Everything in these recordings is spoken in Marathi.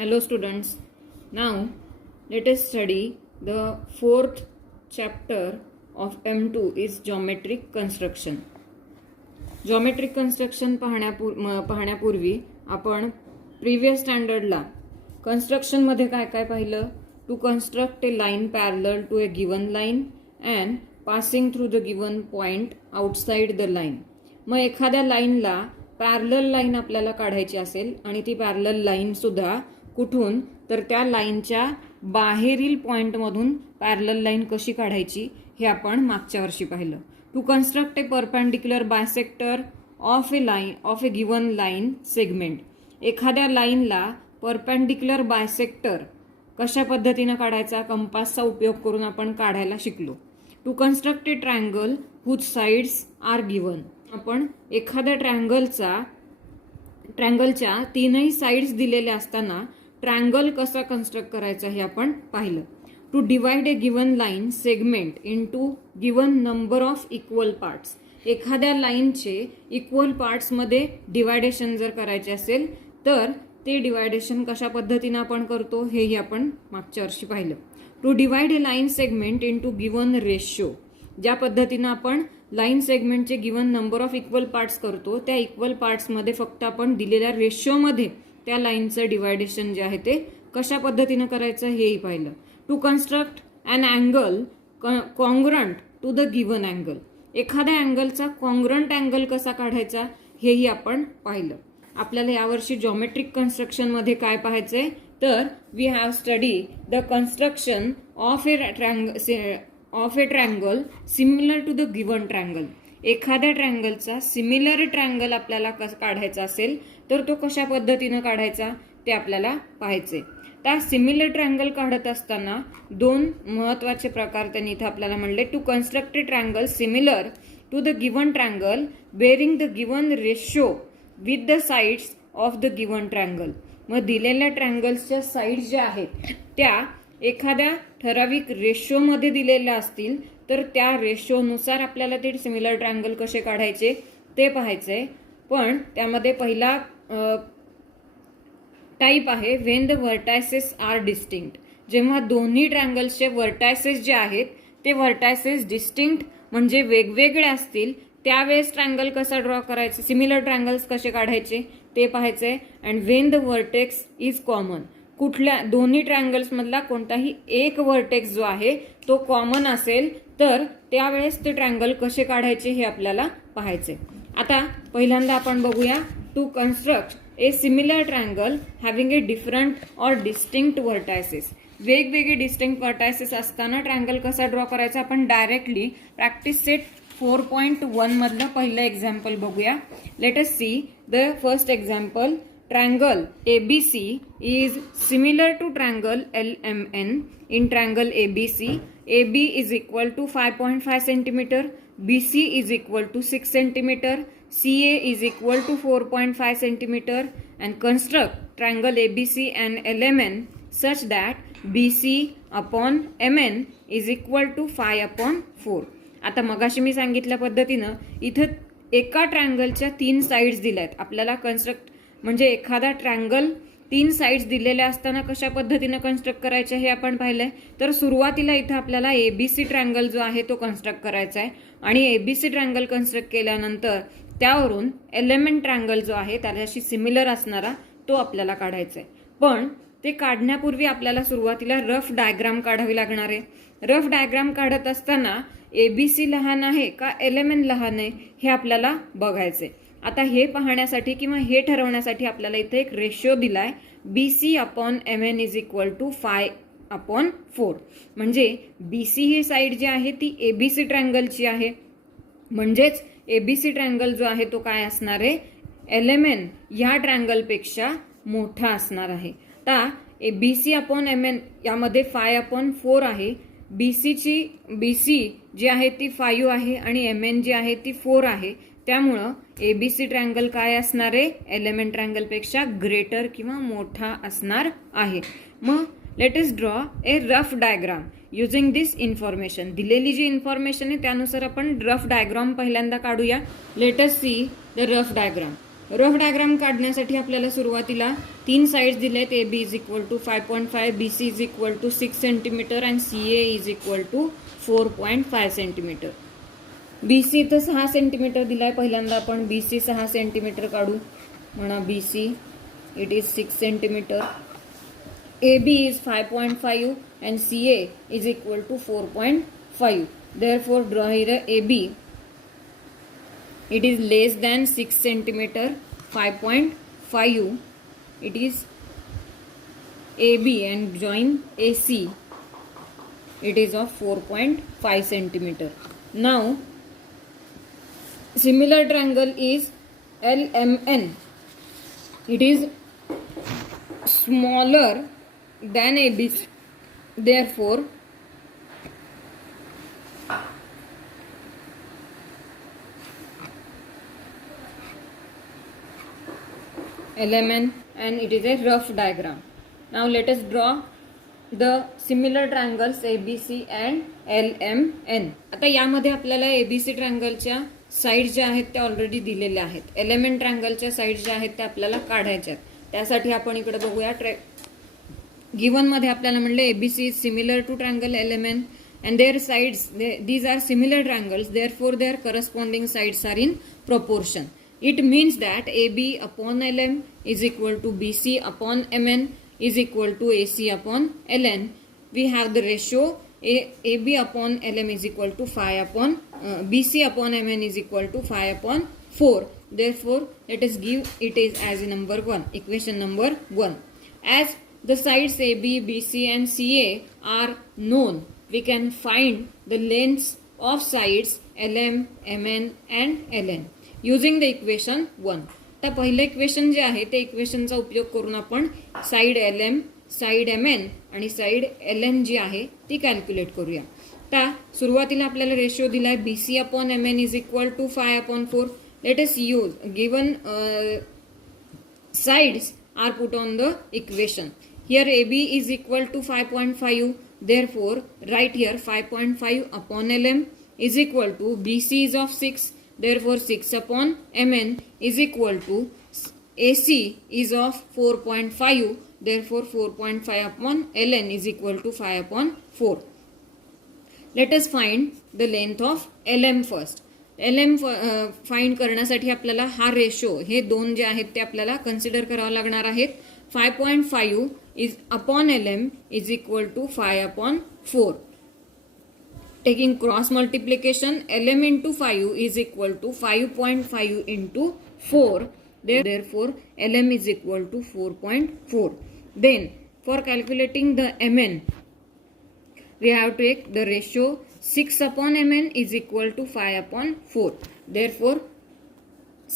Hello students, now let us study the fourth chapter of M2 is geometric construction. Geometric construction पाहण्यापूर्वी आपण प्रीवियस स्टँडर्डला construction मध्ये काय काय पाहिलं? To construct a line parallel to a given line and passing through the given point outside the line. मग एखाद्या लाईनला पॅरलल लाईन आपल्याला काढायची असेल आणि ती पॅरलल लाईन सुद्धा कुठून तर त्या लाईनच्या बाहेरील पॉइंटमधून पॅरलल लाईन कशी काढायची हे आपण मागच्या वर्षी पाहिलं. To construct a perpendicular bisector of a given line segment. एखाद्या लाईनला परपेंडिक्युलर बायसेक्टर कशा पद्धतीने काढायचा कंपासचा उपयोग करून आपण काढायला शिकलो. To construct a triangle whose sides are given. आपण एखाद्या ट्रँगलच्या तीनही साइड्स दिलेल्या असताना ट्रँगल कसा कन्स्ट्रक्ट करायचा हे आपण पाहिलं. To divide a given line segment into given number of equal parts. एखाद्या लाईनचे इक्वल पार्ट्समध्ये डिवायडेशन जर करायचे असेल तर ते डिवायडेशन कशा पद्धतीने आपण करतो हेही आपण मागच्या वर्षी पाहिलं. To divide a line segment into given ratio. ज्या पद्धतीनं आपण लाईन सेगमेंटचे given number of equal parts करतो त्या इक्वल पार्ट्समध्ये फक्त आपण दिलेल्या रेशोमध्ये त्या लाईनचं डिवायडेशन जे आहे ते कशा पद्धतीनं करायचं हेही पाहिलं. To construct an angle congruent to the given angle. एखाद्या अँगलचा कॉन्ग्रंट अँगल कसा काढायचा हेही आपण पाहिलं. आपल्याला यावर्षी जॉमेट्रिक कन्स्ट्रक्शनमध्ये काय पाहायचंय तर we have study the construction of a triangle similar to the given triangle. एखाद्या ट्रँगलचा सिमिलर ट्रँगल आपल्याला काढायचा असेल तर तो कशा पद्धतीनं काढायचा ते आपल्याला पाहायचे. त्या सिमिलर ट्रँगल काढत असताना दोन महत्वाचे प्रकार त्यांनी इथे आपल्याला म्हणले. To construct a triangle similar to the given triangle bearing the given ratio with the sides of the given triangle. मग दिलेल्या ट्रँगल्सच्या साइड्स ज्या आहेत त्या एखाद्या ठराविक रेशोमध्ये दिलेल्या असतील तर त्या रेशोनुसार आपल्याला ते सिमिलर ट्रँगल कसे काढायचे ते पाहायचंय. पण त्यामध्ये पहिला टाईप आहे when the vertices are distinct. जेव्हा दोन्ही ट्रँगल्सचे व्हर्टायसेस जे आहेत ते व्हर्टायसेस डिस्टिंक्ट म्हणजे वेगवेगळे असतील त्यावेळेस ट्रँगल कसा ड्रॉ करायचे सिमिलर ट्रँगल्स कसे काढायचे ते पाहायचंय. And when the vertex is common. कुठल्या दोन्ही ट्रँगल्स मधला कोणताही एक व्हर्टेक्स जो आहे तो कॉमन असेल तर त्यावेळेस ते ट्रँगल कसे काढायचे हे आपल्याला पाहायचे. आता पहिल्यांदा आपण बघूया to construct a similar triangle having a different or distinct vertices. वेगवेगळे डिस्टिंक्ट व्हर्टायसेस असताना ट्रँगल कसा ड्रॉ करायचा आपण डायरेक्टली प्रॅक्टिस सेट 4.1 मधलं पहिलं एक्झाम्पल बघूया. Late us see the first example. Triangle ABC is similar to triangle LMN. In triangle ABC, AB is equal to 5.5 cm, BC is equal to 6 cm, CA is equal to 4.5 cm, and construct triangle ABC and LMN such that BC upon MN is equal to 5/4. आता मगाशी मी सांगितल्या पद्धतीनं इथं एका ट्रँगलच्या 3 साइड्स दिल्यात. आपल्याला कन्स्ट्रक्ट म्हणजे एखादा ट्रँगल 3 साइड्स दिलेल्या असताना कशा पद्धतीने कन्स्ट्रक्ट करायचे हे आपण पाहिलंय. तर सुरुवातीला इथं आपल्याला एबीसी ट्रँगल जो आहे तो कन्स्ट्रक्ट करायचा आहे आणि एबीसी ट्रँगल कन्स्ट्रक्ट केल्यानंतर त्यावरून एलिमेंट ट्रँगल जो आहे त्याच्याशी सिमिलर असणारा तो आपल्याला काढायचा आहे. पण ते काढण्यापूर्वी आपल्याला सुरुवातीला रफ डायग्राम काढावी लागणार आहे. रफ डायग्राम काढत असताना एबीसी लहान आहे का एलिमेंट लहान आहे हे आपल्याला बघायचंय. आता हे पाहण्यासाठी किंवा हे ठरवण्यासाठी आपल्याला इथे एक रेशो दिलाय BC upon MN is equal to 5/4. म्हणजे BC ही साइड जी आहे ती ABC ट्रँगलची आहे. म्हणजेच ABC ट्रँगल जो आहे तो काय असणार आहे LMN ह्या ट्रँगलपेक्षा मोठा असणार आहे. आता BC अपॉन MN यामध्ये 5/4 आहे. BC जी आहे ती 5 आहे आणि MN जी आहे ती 4 आहे. त्यामुळं एबीसी ट्रँगल काय असणार आहे एलिमेंट ट्रँगल पेक्षा ग्रेटर किंवा मोठा असणार आहे. मग let us draw a rough diagram using this information. दिलेली जी इन्फॉर्मेशन आहे त्यानुसार आपण रफ डायग्राम पहिल्यांदा काढूया. Let us see the rough diagram. Rough diagram काढण्यासाठी आपल्याला सुरुवातीला 3 साइड्स दिलेत. A B is equal to 5.5, B C is equal to 6 centimetre and C A is equal to 4.5 centimetre. B C इथं 6 सेंटीमीटर दिलाय. पहिल्यांदा आपण बी सी 6 सेंटीमीटर काढू. म्हणा B C it is 6 centimetre. A B is 5.5 and C A is equal to 4.5. Therefore draw here A B. It is less than 6 centimeter. 5.5 it is AB and join AC. It is of 4.5 centimeter. Now similar triangle is LMN. It is smaller than ABC. Therefore LMN and it is a rough diagram. Now let us draw the similar triangles ABC and LMN. आता यामध्ये आपल्याला ABC ट्रायंगलच्या साइड्स ज्या आहेत त्या ऑलरेडी दिलेल्या आहेत. LMN ट्रायंगलच्या साइड्स ज्या आहेत त्या आपल्याला काढायच्या आहेत. त्यासाठी आपण इकडे बघूया. गिवन मध्ये आपल्याला म्हणले ABC is similar to triangle LMN and their sides these are similar triangles, therefore their corresponding sides are in proportion. It means that AB upon LM is equal to BC upon MN is equal to AC upon LN. We have the ratio AB upon LM is equal to 5 upon BC upon MN is equal to 5 upon 4. Therefore, let us give it is as number 1, equation number 1. As the sides AB, BC and CA are known, we can find the lengths of sides LM, MN and LN. Using the equation 1. आता पहिलं इक्वेशन जे आहे ते इक्वेशनचा उपयोग करून आपण साइड LM, साइड MN आणि साइड LN जी आहे ती कॅल्क्युलेट करूया. आता सुरुवातीला आपल्याला रेशिओ दिलाय BC upon MN is equal to 5 upon 4. Let us use given sides are put on the equation. Here AB is equal to 5.5. Therefore, write here 5.5 upon LM is equal to BC is of 6. Therefore, 6 upon MN is equal to AC is of 4.5. Therefore, 4.5 upon LN is equal to 5 upon 4. Let us find the length of LM first. LM find करण्यासाठी आपल्याला हा रेशो हे दोन जे आहेत ते आपल्याला कन्सिडर करावं लागणार आहेत. 5.5 is upon LM is equal to 5 upon 4. Taking cross multiplication, LM into 5 is equal to 5.5 into 4. Therefore, LM is equal to 4.4. Then, for calculating the MN, we have to take the ratio 6 upon MN is equal to 5 upon 4. Therefore,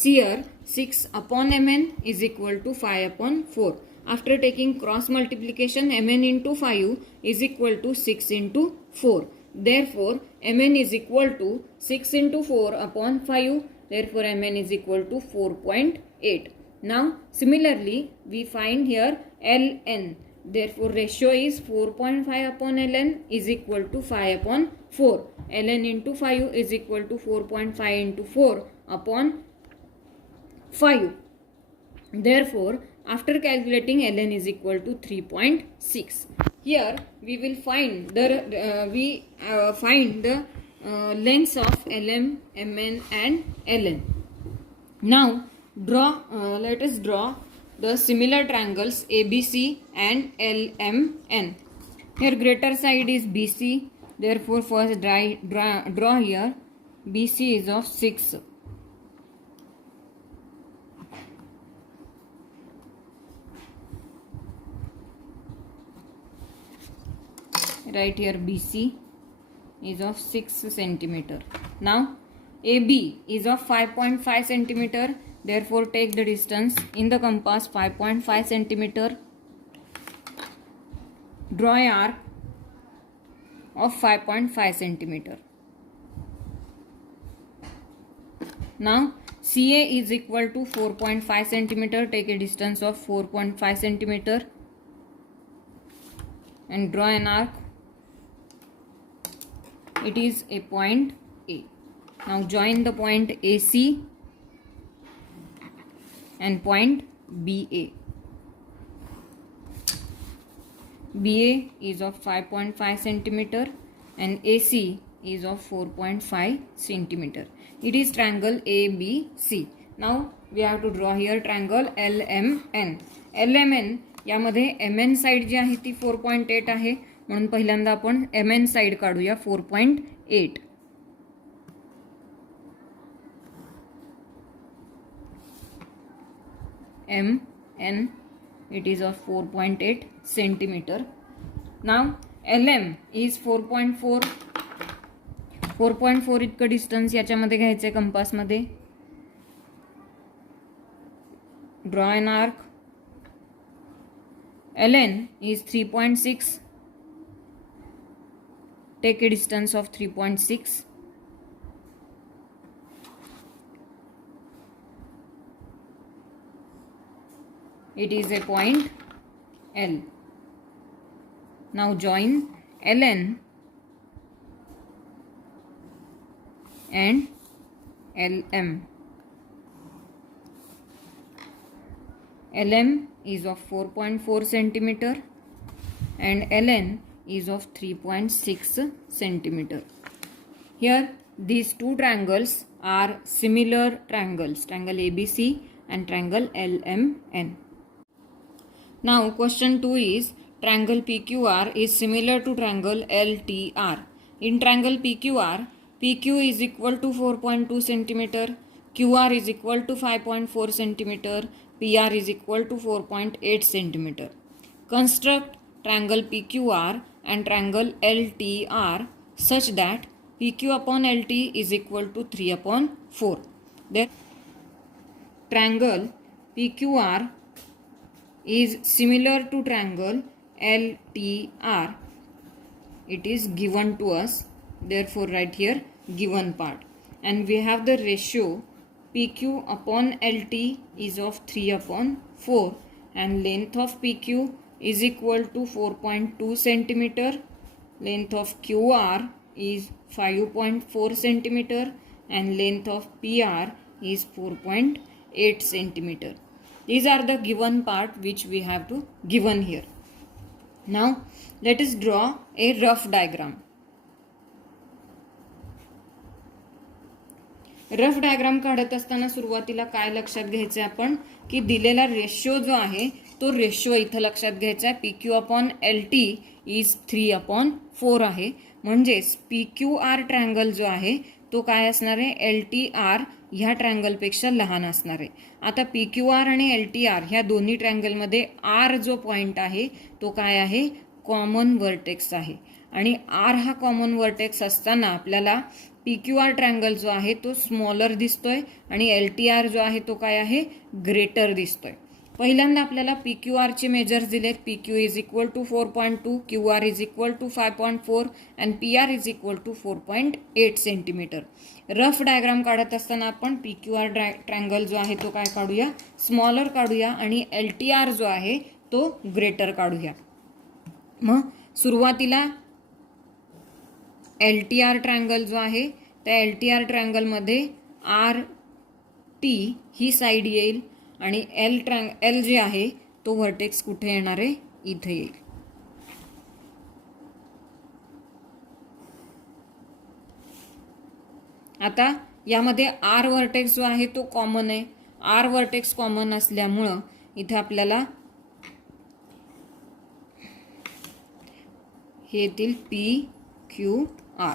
here 6 upon MN is equal to 5 upon 4. After taking cross multiplication, MN into 5 is equal to 6 into 4. Therefore, Mn is equal to 6 into 4 upon 5. Therefore, Mn is equal to 4.8. Now, similarly, we find here Ln. Therefore, ratio is 4.5 upon Ln is equal to 5 upon 4. Ln into 5 is equal to 4.5 into 4 upon 5. Therefore, after calculating Ln is equal to 3.6. Here we will find the lengths of LM, MN and LN. Now let us draw the similar triangles ABC and LMN. Here greater side is BC. Therefore, first draw here BC is of 6. Right here BC is of 6 centimeter. Now AB is of 5.5 centimeter. Therefore, take the distance in the compass 5.5 centimeter. Draw an arc of 5.5 centimeter. Now CA is equal to 4.5 centimeter. Take a distance of 4.5 centimeter and draw an arc. It is a point A. Now join the point AC and point BA. BA is of 5.5 centimeter and AC is of 4.5 centimeter. It is triangle ABC. Now we have to draw here triangle LMN. LMN यामध्ये MN साइड जी आहे ती 4.8 आहे, म्हणून पहिल्यांदा आपण MN साइड काढूया 4.8. MN it is of 4.8 centimeter. Now LM is 4.4. 4.4 इतकं डिस्टन्स याच्यामध्ये घ्यायचं कंपासमध्ये. Draw an arc. LN is 3.6. Take a distance of 3.6. It is a point L. Now join LN and LM. LM is of 4.4 centimeter and LN is of 3.6 centimeter. Here these two triangles are similar triangles, triangle ABC and triangle LMN. Now question 2 is triangle PQR is similar to triangle LTR. In triangle PQR, PQ is equal to 4.2 centimeter, QR is equal to 5.4 centimeter, PR is equal to 4.8 centimeter. Construct triangle PQR and triangle LTR such that PQ upon LT is equal to 3 upon 4. Then triangle PQR is similar to triangle LTR. It is given to us, therefore write here given part, and we have the ratio PQ upon LT is of 3 upon 4 and length of PQ is equal to 4.2 centimeter. Length of QR is 5.4 centimeter and length of PR is 4.8 centimeter. These are the given part which we have to given here. Now let us draw a rough diagram. Rough diagram काढत असताना सुरुवातीला काय लक्षात घ्यायचं आहे आपण की दिलेला रेशो जो आहे तो रेशो इथं लक्षात घ्यायचा आहे. PQ upon LT is 3 upon 4 आहे, म्हणजेच PQR ट्रायंगल जो आहे तो काय असणार आहे, LTR ह्या ट्रायंगलपेक्षा लहान असणार आहे. आता PQR आणि LTR ह्या दोन्ही ट्रायंगलमध्ये R जो पॉइंट आहे तो काय आहे, कॉमन वर्टेक्स आहे, आणि R हा कॉमन वर्टेक्स असताना आपल्याला PQR ट्रायंगल जो आहे तो स्मॉलर दिसतोय आणि LTR जो आहे तो काय आहे, ग्रेटर दिसतोय. पहिल्यांदा आपल्याला PQR चे मेजर्स दिलेत. PQ is equal to 4.2, QR is equal to 5.4 and PR is equal to 4.8 centimetre. Rough diagram काढत असताना आपण PQR ट्रायंगल जो आहे तो काय काढूया, स्मॉलर काढूया, आणि LTR जो आहे तो ग्रेटर काढूया. मग सुरुवातीला LTR ट्रायंगल जो आहे त्या LTR ट्रायंगलमध्ये RT ही साईड येईल आणि L जे आहे तो व्हर्टेक्स कुठे येणार आहे, इथे येईल. आता यामध्ये R व्हर्टेक्स जो आहे तो कॉमन आहे. R व्हर्टेक्स कॉमन असल्यामुळं इथे आपल्याला हे येतील PQR.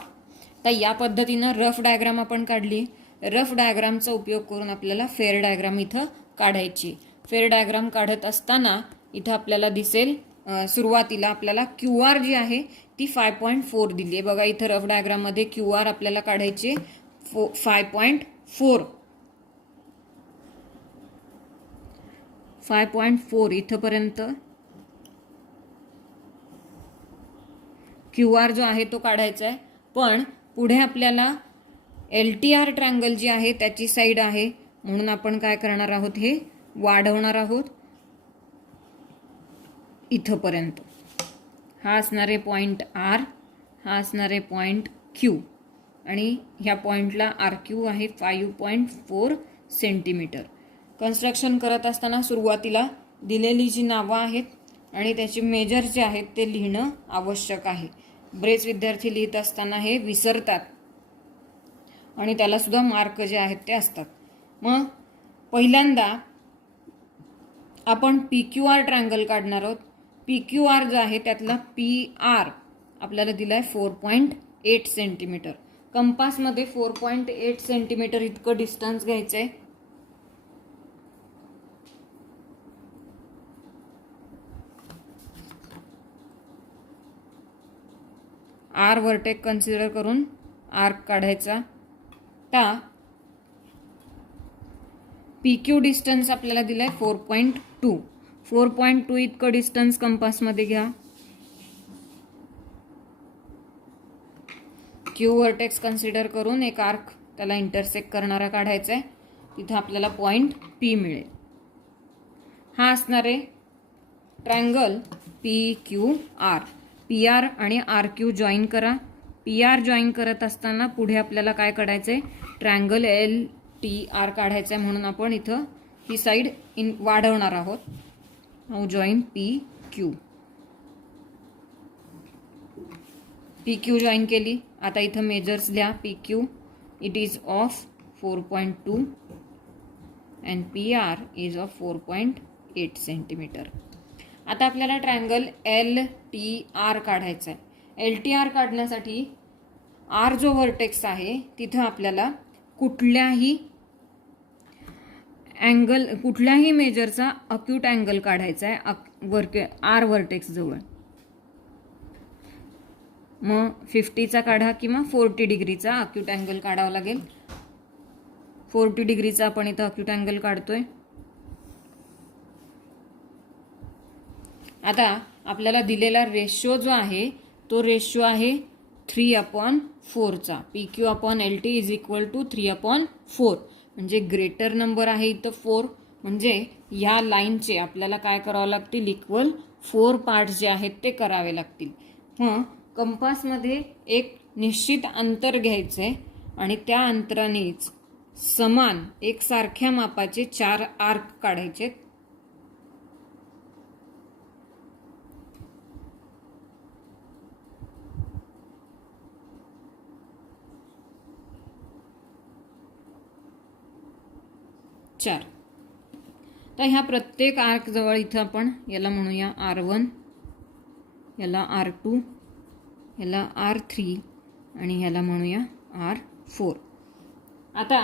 तर या पद्धतीनं रफ डायग्राम आपण काढली. रफ डायग्रामचा उपयोग करून आपल्याला फेअर डायग्राम इथं काढायची. फेअर डायग्राम काढत असताना इथं आपल्याला दिसेल सुरुवातीला आपल्याला QR जी आहे ती 5.4 दिली आहे. बघा इथं रफ डायग्राममध्ये QR आपल्याला काढायचे 5.4. 5.4 इथंपर्यंत QR जो आहे तो काढायचा आहे. पण पुढे आपल्याला LTR ट्रायंगल जी आहे त्याची साईड आहे, म्हणून आपण काय करणार आहोत, हे वाढवणार आहोत इथंपर्यंत. हा असणारे पॉइंट R, हा असणारे पॉइंट Q, आणि ह्या पॉइंटला RQ आहे 5.4 सेंटीमीटर. कन्स्ट्रक्शन करत असताना सुरुवातीला दिलेली जी नावं आहेत आणि त्याचे मेजर जे आहेत ते लिहिणं आवश्यक आहे. बरेच विद्यार्थी लिहित असताना हे विसरतात आणि त्याला सुद्धा मार्क जे आहेत ते असतात. मग पहिल्यांदा आपण PQR ट्रायंगल काढणार आहोत. PQR जो आहे त्यातला PR आपल्याला दिलाय 4.8 सेंटीमीटर. कंपासमध्ये 4.8 सेंटीमीटर इतकं डिस्टन्स घ्यायचंय. R वर्टेक्स कन्सिडर करून आर्क काढायचा. आता PQ डिस्टन्स आपल्याला दिलाय 4.2. 4.2 इतकं डिस्टन्स कंपासमध्ये घ्या. Q वर्टेक्स कन्सिडर करून एक आर्क त्याला इंटरसेक्ट करणारा काढायचा आहे. तिथं आपल्याला पॉइंट P मिळेल. हा असणार आहे ट्रायंगल PQR. PR आणि RQ जॉईन करा. PR जॉईन करत असताना पुढे आपल्याला काय काढायचंय, ट्रायंगल LTR काढायचं आहे. म्हणून आपण इथं ही साईड वाढवणार आहोत. Now join PQ. PQ join केली. आता इथं मेजर्स लिहा. PQ it is of 4.2 and PR is of 4.8 centimetre. आता आपल्याला ट्रायंगल LTR काढायचा आहे. LTR काढण्यासाठी R जो व्हर्टेक्स आहे तिथं आपल्याला कुठल्याही मेजरचा अक्यूट अँगल काढायचा आहे R व्हर्टेक्स जवळ. मग 50चा काढा किंवा 40 डिग्रीचा अक्यूट अँगल काढावा लागेल. 40 डिग्रीचा आपण इथं अक्यूट अँगल काढतोय. आता आपल्याला दिलेला रेशो जो आहे तो रेशो आहे 3/4चा. PQ/LT is equal to 3/4. म्हणजे ग्रेटर नंबर आहे इथं 4. म्हणजे ह्या लाईनचे आपल्याला काय करावं लागतील, इक्वल 4 पार्ट्स जे आहेत ते करावे लागतील. मग कंपासमध्ये एक निश्चित अंतर घ्यायचे आणि त्या अंतरानेच समान एकसारख्या मापाचे 4 आर्क काढायचे. तर ह्या प्रत्येक आर्क जवळ इथं आपण याला म्हणूया R1, याला R2, याला R3 आणि ह्याला म्हणूया R4. आता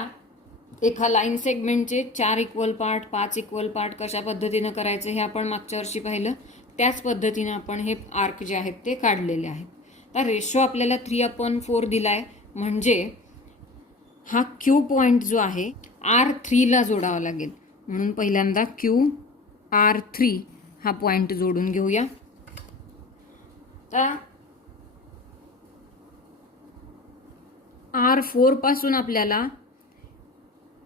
एका लाईन सेगमेंटचे 4 इक्वल पार्ट, 5 इक्वल पार्ट कशा पद्धतीने करायचे हे आपण मागच्या वर्षी पाहिलं. त्याच पद्धतीने आपण हे आर्क जे आहेत ते काढलेले आहेत. तर रेशो आपल्याला 3/4 दिलाय. म्हणजे हा Q पॉइंट जो आहे R3 ला जोडावा लागेल. म्हणून पहिल्यांदा QR3 हा पॉइंट जोडून घेऊया. तर R4 पासून आपल्याला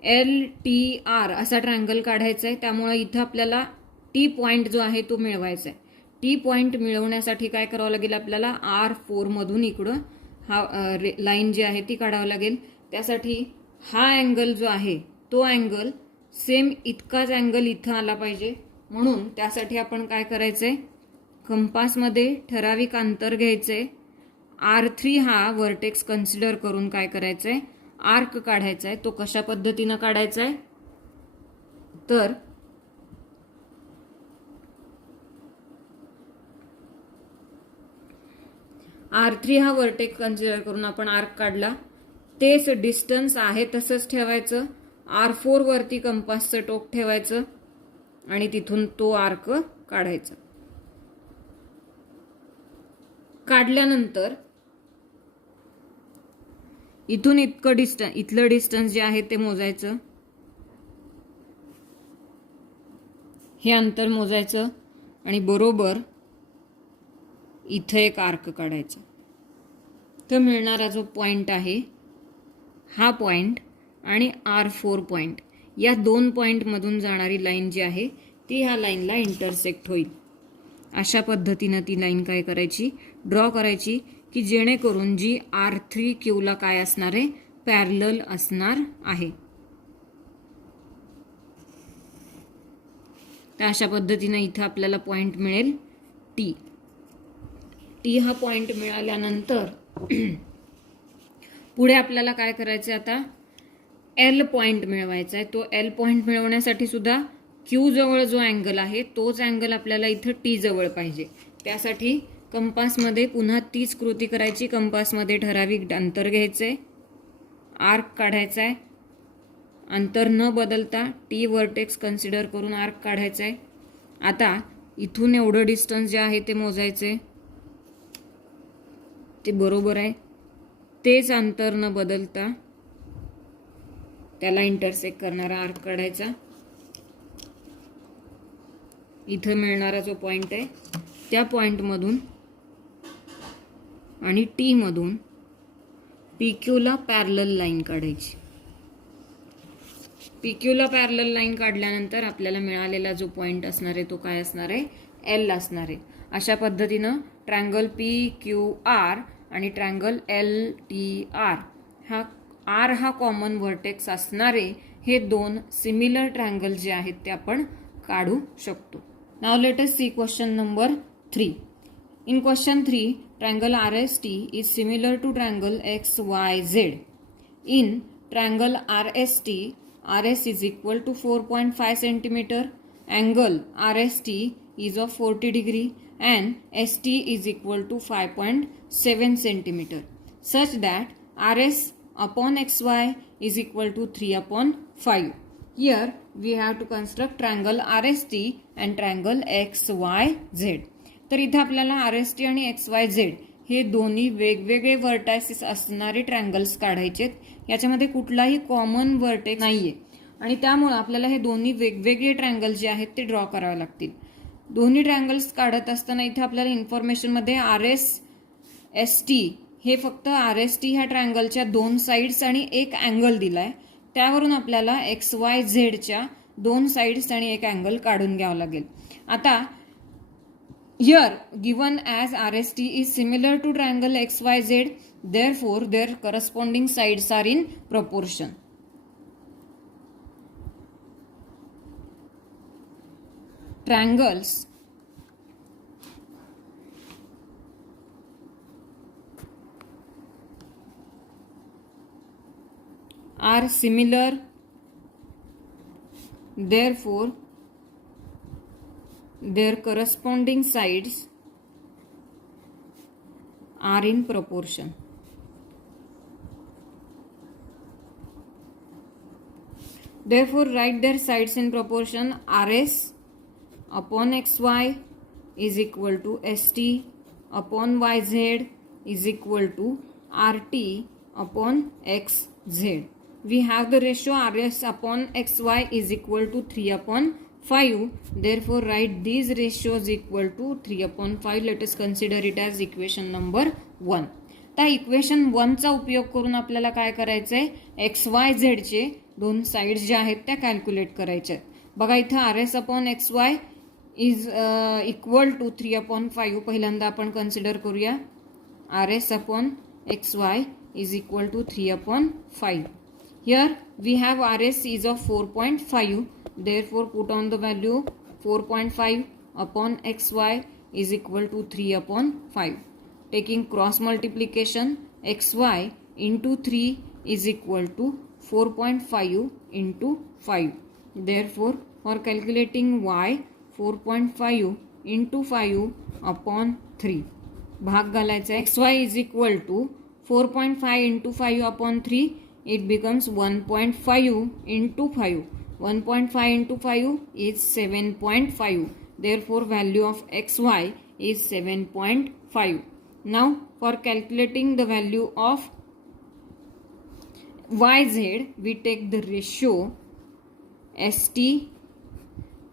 LTR असा ट्रायंगल काढायचा आहे. त्यामुळे इथं आपल्याला T पॉइंट जो आहे तो मिळवायचा आहे. T पॉइंट मिळवण्यासाठी काय करावं लागेल, आपल्याला R4 मधून इकडं हा लाईन जी आहे ती काढावं लागेल. त्यासाठी हा अँगल जो आहे तो अँगल सेम इतकाच अँगल इथं आला पाहिजे. म्हणून त्यासाठी आपण काय करायचंय, कंपासमध्ये ठराविक अंतर घ्यायचंय. R3 हा व्हर्टेक्स कन्सिडर करून काय करायचंय, आर्क काढायचा आहे. तो कशा पद्धतीनं काढायचा आहे, तर R3 हा व्हर्टेक्स कन्सिडर करून आपण आर्क काढला. तेच डिस्टन्स आहे तसंच ठेवायचं. R4 वरती कंपासचं टोक ठेवायचं आणि तिथून तो आर्क काढायचा. काढल्यानंतर इथून इथलं डिस्टन्स जे आहे ते मोजायचं. हे अंतर मोजायचं आणि बरोबर इथे एक आर्क काढायचा. तर मिळणारा जो पॉइंट आहे हा पॉइंट आणि R4 पॉइंट, या 2 पॉइंटमधून जाणारी लाईन जी आहे ती ह्या लाईनला इंटरसेक्ट होईल. अशा पद्धतीनं ती लाईन काय करायची, ड्रॉ करायची, की जेणेकरून जी R3Q ला काय असणार आहे, पॅरलल असणार आहे. तर अशा पद्धतीनं इथं आपल्याला पॉईंट मिळेल टी. टी हा पॉईंट मिळाल्यानंतर पुढे आपल्याला काय करायचं आहे आता, एल पॉईंट मिळवायचा आहे. तो एल पॉईंट मिळवण्यासाठी सुद्धा क्यू जवळ जो अँगल आहे तोच अँगल आपल्याला इथं टी जवळ पाहिजे. त्यासाठी कंपासमध्ये पुन्हा तीच कृती करायची. कंपासमध्ये ठराविक अंतर घ्यायचे, आर्क काढायचा आहे, अंतर न बदलता टी वर्टेक्स कन्सिडर करून आर्क काढायचा आहे. आता इथून एवढं डिस्टन्स जे आहे ते मोजायचे, ते बरोबर आहे. तेच अंतर न बदलता त्याला इंटरसेक्ट करणारा आर्क काढायचा. इथं मिळणारा जो पॉईंट आहे त्या पॉईंटमधून आणि टी मधून पीक्यूला पॅरलल लाईन काढायची. पीक्यूला पॅरलल लाईन काढल्यानंतर आपल्याला मिळालेला जो पॉईंट असणार आहे तो काय असणार आहे, एल असणार आहे. अशा पद्धतीनं ट्रँगल पी क्यू आर आणि ट्रँगल एल टी आर हा कॉमन व्हर्टेक्स असणारे हे दोन सिमिलर ट्रँगल जे आहेत ते आपण काढू शकतो. Now let us see question number 3. In question 3, triangle RST is similar to triangle XYZ. In triangle RST, RS is equal to 4.5 centimeter, angle RST is of 40 degree and ST is equal to 5.7 centimeter, such that RS upon XY is equal to 3 upon 5. Here we have to construct triangle RST and triangle XYZ. तर इथे आपल्याला RST आणि XYZ हे दोन्ही वेगवेगळे व्हर्टायसेस असणारे ट्रँगल्स काढायचेत. याच्यामध्ये कुठलाही कॉमन व्हर्टेक्स नाहीये आणि त्यामुळे आपल्याला हे दोन्ही वेगवेगळे ट्रँगल जे आहेत ते ड्रॉ करावे लागतील. दोन्ही ट्रँगल्स काढत असताना इथे आपल्याला इन्फॉर्मेशनमध्ये RSST हे फक्त RST ह्या ट्रँगलच्या 2 साइड्स आणि एक अँगल दिलाय. त्यावरून आपल्याला XYZच्या 2 साइड्स आणि एक अँगल काढून घ्यावा लागेल. आता here given as RST is similar to triangle XYZ, therefore their corresponding sides are in proportion. Triangles are similar, therefore their corresponding sides are in proportion. Therefore write their sides in proportion. RS upon XY is equal to ST upon YZ is equal to RT upon XZ. We have the ratio RS upon XY is equal to 3 upon 5. Therefore write these ratios equal to 3 upon 5. Let us consider it as equation number 1. त्या इक्वेशन 1 चा उपयोग करून आपल्याला काय करायचंय, XYZ चे 2 साइड्स ज्या आहेत त्या कॅल्क्युलेट करायच्या आहेत. बघा इथं RS upon XY is equal to 3 upon 5. पहिल्यांदा आपण कन्सिडर करूया. RS upon XY is equal to 3 upon 5. Here we have RS is of 4.5. Therefore put on the value 4.5 upon XY is equal to 3 upon 5. Taking cross multiplication, XY into 3 is equal to 4.5 into 5. Therefore for calculating Y, 4.5 into 5 upon 3. भाग घालायचा आहे. XY is equal to 4.5 into 5 upon 3. It becomes 1.5 into 5. 1.5 into 5 is 7.5. Therefore value of XY is 7.5. Now for calculating the value of YZ, we take the ratio ST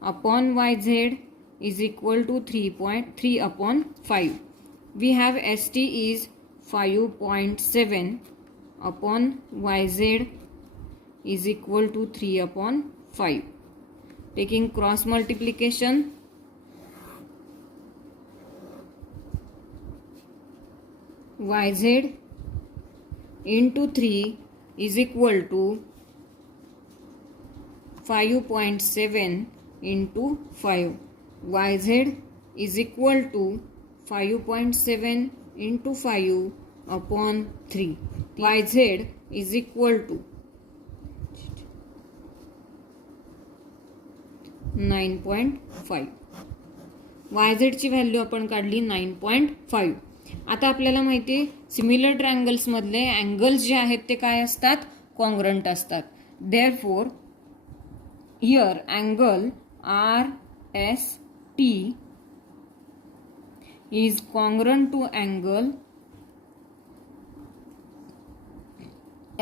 upon YZ is equal to 3.3 upon 5. We have ST is 5.7 upon YZ is equal to 3 upon 5. Taking cross multiplication, YZ into 3 is equal to 5.7 into 5. YZ is equal to 5.7 into 5 upon 3. YZ is equal to 9.5. YZ ची व्हॅल्यू आपण काढली 9.5. आता आपल्याला माहिती आहे सिमिलर ट्रायंगल्स मधले अँगल्स जे आहेत ते काय असतात, कॉन्ग्रंट असतात. Therefore here angle RST is congruent to angle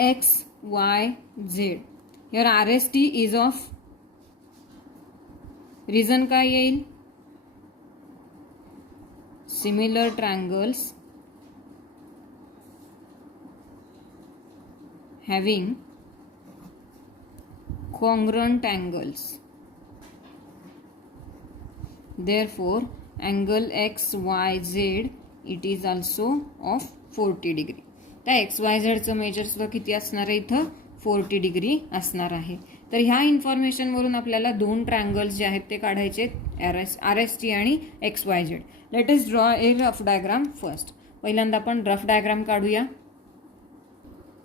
XYZ. Here RST is of reason काय येईल, similar triangles having congruent angles. Therefore angle XYZ it is also of 40 degree. त्या XYZ चं मेजर सुद्धा किती असणार आहे, इथं 40 डिग्री असणार आहे. तर ह्या इन्फॉर्मेशन वरून आपल्याला दोन ट्रायंगल्स जे आहेत ते काढायचे, RST आणि XYZ. Let us draw a rough diagram first. पहिल्यांदा आपण रफ डायग्राम काढूया.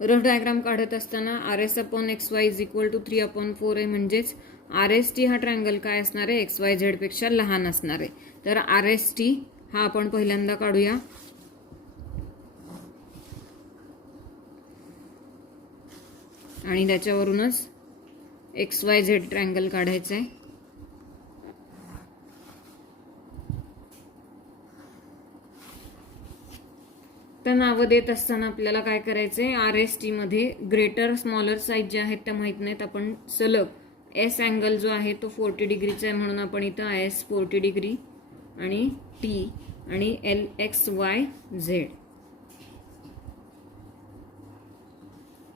रफ डायग्राम काढत असताना RS/XY इज इक्वल टू 3/4 आहे, म्हणजेच RST हा ट्रायंगल काय असणार आहे, XYZ पेक्षा लहान असणार आहे. तर RST हा आपण पहिल्यांदा काढूया. आणि त्याच्यावरूनच XYZ ट्रायंगल काढायचं आहे. तर नावं देत असताना आपल्याला काय करायचंय, RST मध्ये ग्रेटर स्मॉलर साईज जे आहेत त्या माहित नाहीत. आपण सलग S अँगल जो आहे तो 40 डिग्रीचा आहे म्हणून आपण इथं S 40 डिग्री आणि T आणि LXYZ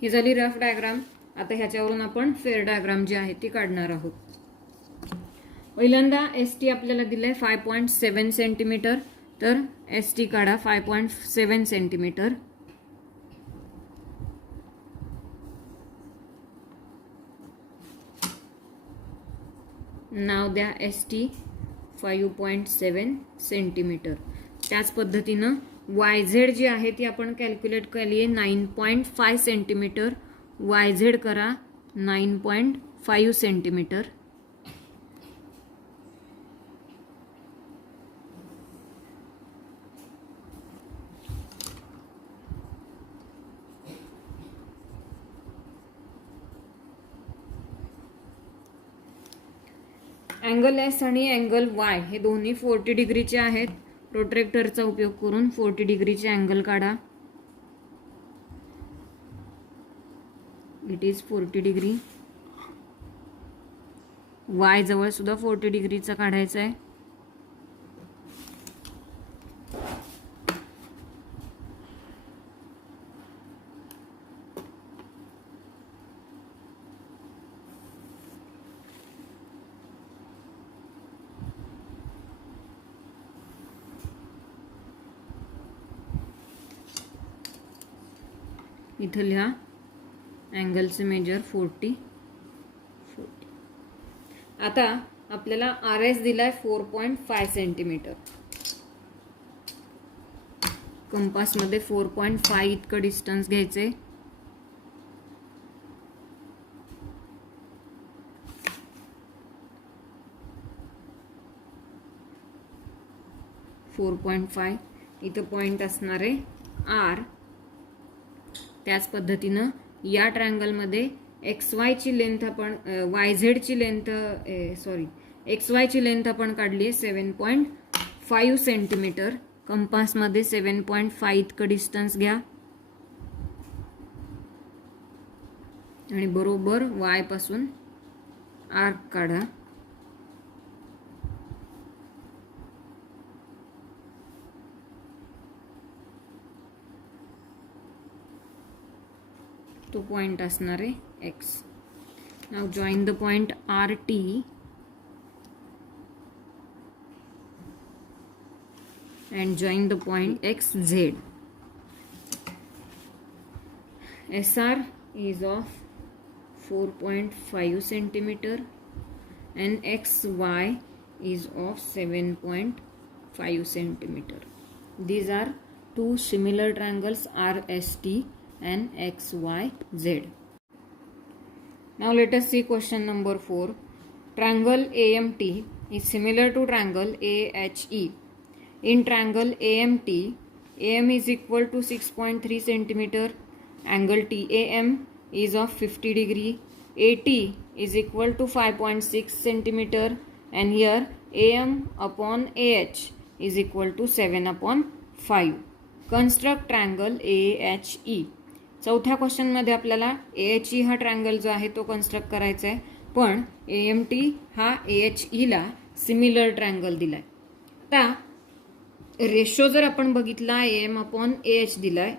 ही झाली रफ डायग्राम. आता ह्याच्यावरून आपण फेअर डायग्राम जी आहे ती काढणार आहोत. पहिल्यांदा ST आपल्याला दिलाय 5.7 सेंटीमीटर. तर ST काढा 5.7 सेंटीमीटर. नाव द्या ST 5.7 सेंटीमीटर. त्याच पद्धतीनं YZ जी आहे ती आपण कॅल्क्युलेट केली आहे 9.5 सेंटीमीटर. YZ करा 9.5 सेंटीमीटर. अँगल S आणि अँगल Y हे दोन्ही 40 डिग्रीचे आहेत. प्रोट्रॅक्टरचा उपयोग करून 40 डिग्रीचे अँगल काढा. It is 40 degree. Y जवळ सुद्धा 40 डिग्रीचा काढायचा आहे. इथं लिहा अँगलचे मेजर 40. आता आपल्याला RS दिलाय 4.5 सेंटीमीटर. कंपासमध्ये 4.5 इतकं डिस्टन्स घ्यायचे. इथं पॉइंट असणार आहे R. त्याच पद्धतीनं या ट्रायंगलमध्ये XY ची लेंथ आपण YZ ची लेंथ XY ची लेंथ आपण काढली आहे 7.5 सेंटीमीटर. कंपासमध्ये 7.5 इतकं डिस्टन्स घ्या आणि बरोबर Y पासून आर्क काढा. तो पॉइंट असणार आहे X. Now join the point RT and join the point XZ. SR is of 4.5 centimeter. and XY is of 7.5 centimeter. These are two similar triangles RST and XYZ. Now let us see question number 4. Triangle AMT is similar to triangle AHE. In triangle AMT, AM is equal to 6.3 centimeter, angle TAM is of 50 degree, AT is equal to 5.6 centimeter, and here AM upon AH is equal to 7 upon 5. Construct triangle AHE. चौथ्या क्वेश्चनमध्ये आपल्याला AHE हा ट्रायंगल जो आहे तो कन्स्ट्रक्ट करायचा आहे, पण AMT हा AHE ला सिमिलर ट्रायंगल दिलाय. आता रेशो जर आपण बघितला AM अपॉन AH दिलाय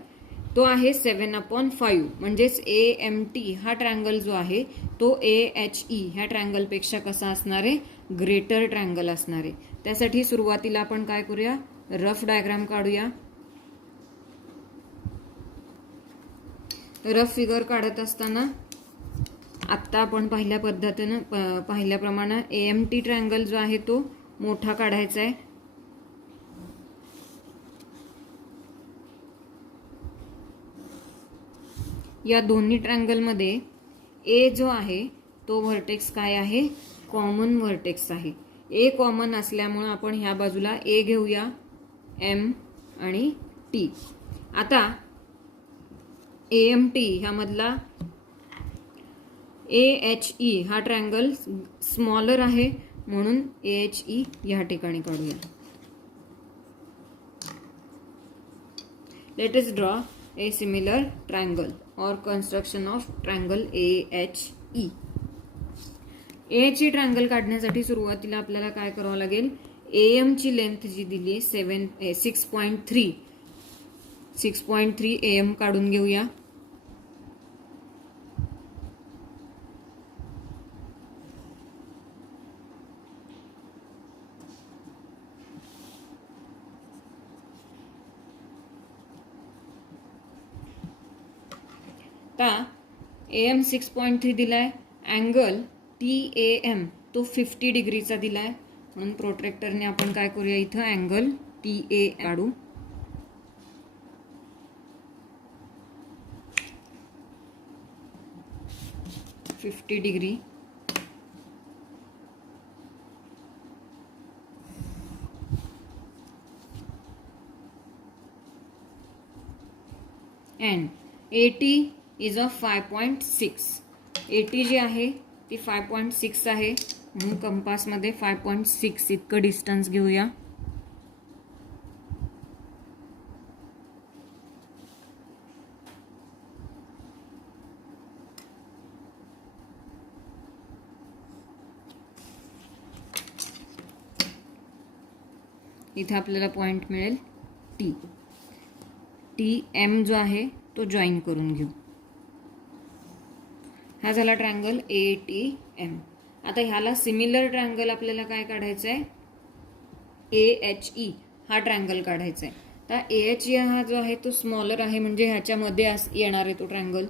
तो आहे 7/5, म्हणजेच AMT हा ट्रायंगल जो आहे तो AHE ह्या ट्रायंगलपेक्षा कसा असणार आहे, ग्रेटर ट्रायंगल असणार आहे. त्यासाठी सुरुवातीला आपण काय करूया, रफ डायग्राम काढूया. रफ फिगर काढत असताना आत्ता आपण पाहिल्याप्रमाणे AMT ट्रायंगल जो आहे तो मोठा काढायचा आहे. या दोन्ही ट्रायंगलमध्ये ए जो आहे तो व्हर्टेक्स काय आहे, कॉमन व्हर्टेक्स आहे. ए कॉमन असल्यामुळे आपण ह्या बाजूला ए घेऊया, एम आणि टी. आता AMT ह्यामधला AHE हा ट्रायंगल स्मॉलर आहे, म्हणून AHE ह्या ठिकाणी काढूया. Let us draw a similar triangle or construction of triangle AHE. AHE triangle काढण्यासाठी सुरुवातीला आपल्याला काय करावं लागेल, AM ची लेंथ जी दिली 6.3 AM काढून घेऊया. आता AM 6.3 दिलाय, अँगल TAM तो 50 डिग्रीचा दिलाय, म्हणून प्रोट्रॅक्टरने आपण काय करूया, इथं अँगल TA काढू. $50 degree. and AT is of 5.6. AT जी आहे ती 5.6 आहे, म्हणून कंपासमध्ये 5.6 इतकं डिस्टन्स घेऊया. इथे आपल्याला पॉइंट मिळेल टी. TM जो आहे तो जॉईन करून घेऊ. हा झाला ट्रायंगल ATM. आता ह्याला सिमिलर ट्रायंगल आपल्याला काय काढायचं आहे, AHE हा ट्रायंगल काढायचा आहे. आता AHE हा जो आहे तो स्मॉलर आहे, म्हणजे ह्याच्यामध्ये येणार आहे तो ट्रायंगल.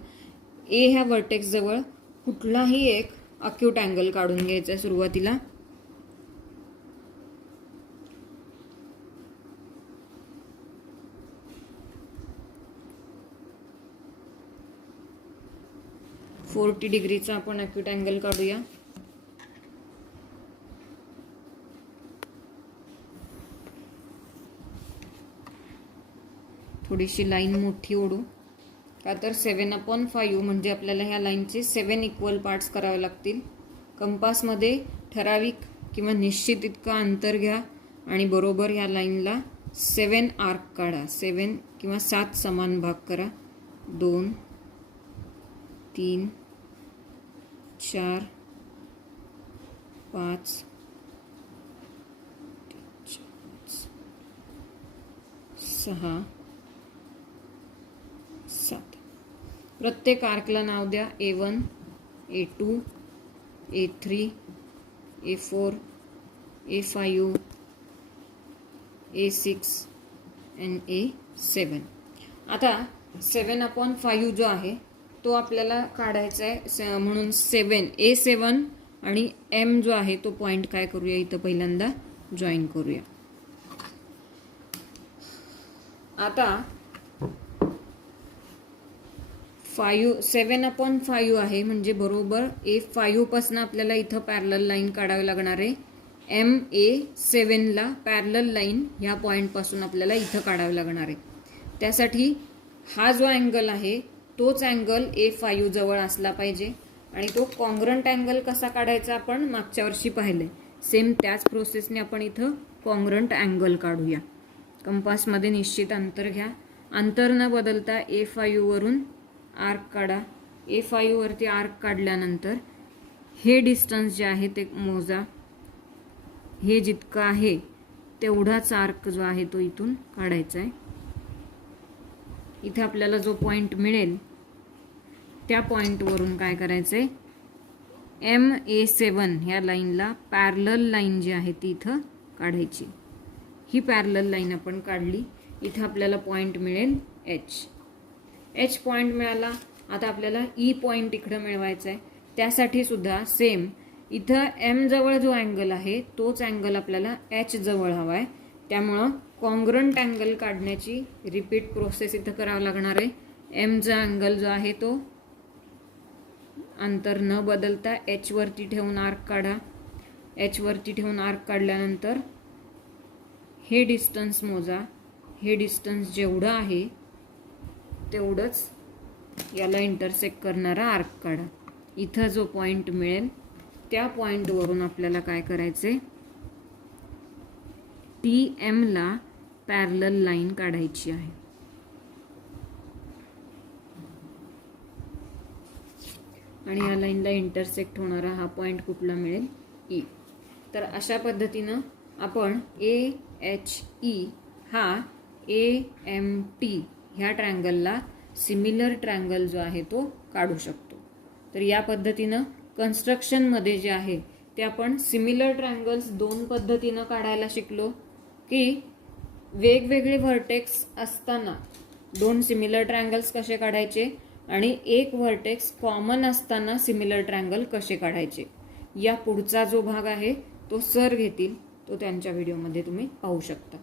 ए ह्या वर्टेक्स जवळ कुठलाही एक अक्यूट अँगल काढून घ्यायचा आहे सुरुवातीला. $40 डिग्रीचा आपण अक्यूट अँगल काढूया. थोडीशी लाईन मोठी ओढू, का तर 7/5 म्हणजे आपल्याला ह्या लाईनचे 7 इक्वल पार्ट्स करावे लागतील. कंपासमध्ये ठराविक किंवा निश्चित इतकं अंतर घ्या आणि बरोबर ह्या लाईनला 7 आर्क काढा. 7 किंवा 7 समान भाग करा. 2 3 4 5 6 7. प्रत्येक आर्कला नाव द्या. A1 A2 A3 A4 A5 A6 and A7. आता 7/5 जो आहे तो आपल्याला काढायचा आहे, म्हणून A7 आणि एम जो आहे तो पॉईंट काय करूया, इथं पहिल्यांदा जॉईन करूया. आता 7/5 आहे म्हणजे बरोबर A5 पासून आपल्याला इथं पॅरलल लाईन काढावी लागणार आहे. MA7ला पॅरलल लाईन ह्या पॉईंटपासून आपल्याला इथं काढावी लागणार आहे. त्यासाठी हा जो अँगल आहे तोच अँगल A5 जवळ असला पाहिजे. आणि तो कॉन्ग्रंट अँगल कसा काढायचा आपण मागच्या वर्षी पाहिलंय. सेम त्याच प्रोसेसने आपण इथं कॉन्ग्रंट अँगल काढूया. कंपासमध्ये निश्चित अंतर घ्या. अंतर न बदलता A5 वरून आर्क काढा. A5 वरती आर्क काढल्यानंतर हे डिस्टन्स जे आहे ते मोजा. हे जितकं आहे तेवढाच आर्क जो आहे तो इथून काढायचा आहे. इथे आपल्याला जो पॉईंट मिळेल त्या पॉईंटवरून काय करायचं आहे, MA7 ह्या लाईनला पॅरलल लाईन जी आहे ती इथं काढायची. ही पॅरलल लाईन आपण काढली. इथं आपल्याला पॉईंट मिळेल H पॉईंट मिळाला. आता आपल्याला E पॉईंट इकडं मिळवायचा आहे. त्यासाठी सुद्धा सेम इथं M जवळ जो अँगल आहे तोच अँगल आपल्याला H जवळ हवा आहे. त्यामुळं कॉन्ग्रंट अँगल काढण्याची रिपीट प्रोसेस इथं करावं लागणार आहे. Mचा अँगल जो आहे तो अंतर न बदलता H वरती ठेवून आर्क काढा. H वरती ठेवून आर्क काढल्यानंतर हे डिस्टन्स मोजा. हे डिस्टन्स जेवढं आहे तेवढंच याला इंटरसेक्ट करणारा आर्क काढा. इथं जो पॉईंट मिळेल त्या पॉईंटवरून आपल्याला काय करायचे, TMला पॅरलल लाईन काढायची आहे. आणि या लाईनला इंटरसेक्ट होणारा हा पॉईंट कुठला मिळेल, E. तर अशा पद्धतीनं आपण AHE हा AMT ह्या ट्रँगलला सिमिलर ट्रँगल जो आहे तो काढू शकतो. तर या पद्धतीनं कन्स्ट्रक्शनमध्ये जे आहे ते आपण सिमिलर ट्रँगल्स 2 पद्धतीनं काढायला शिकलो. की वेगवेगळे व्हर्टेक्स असताना 2 सिमिलर ट्रँगल्स कसे काढायचे आणि एक व्हर्टेक्स कॉमन असताना सिमिलर ट्रँगल कसे काढायचे. या पुढचा जो भाग आहे तो सर घेतील, तो त्यांच्या व्हिडिओमध्ये तुम्ही पाहू शकता.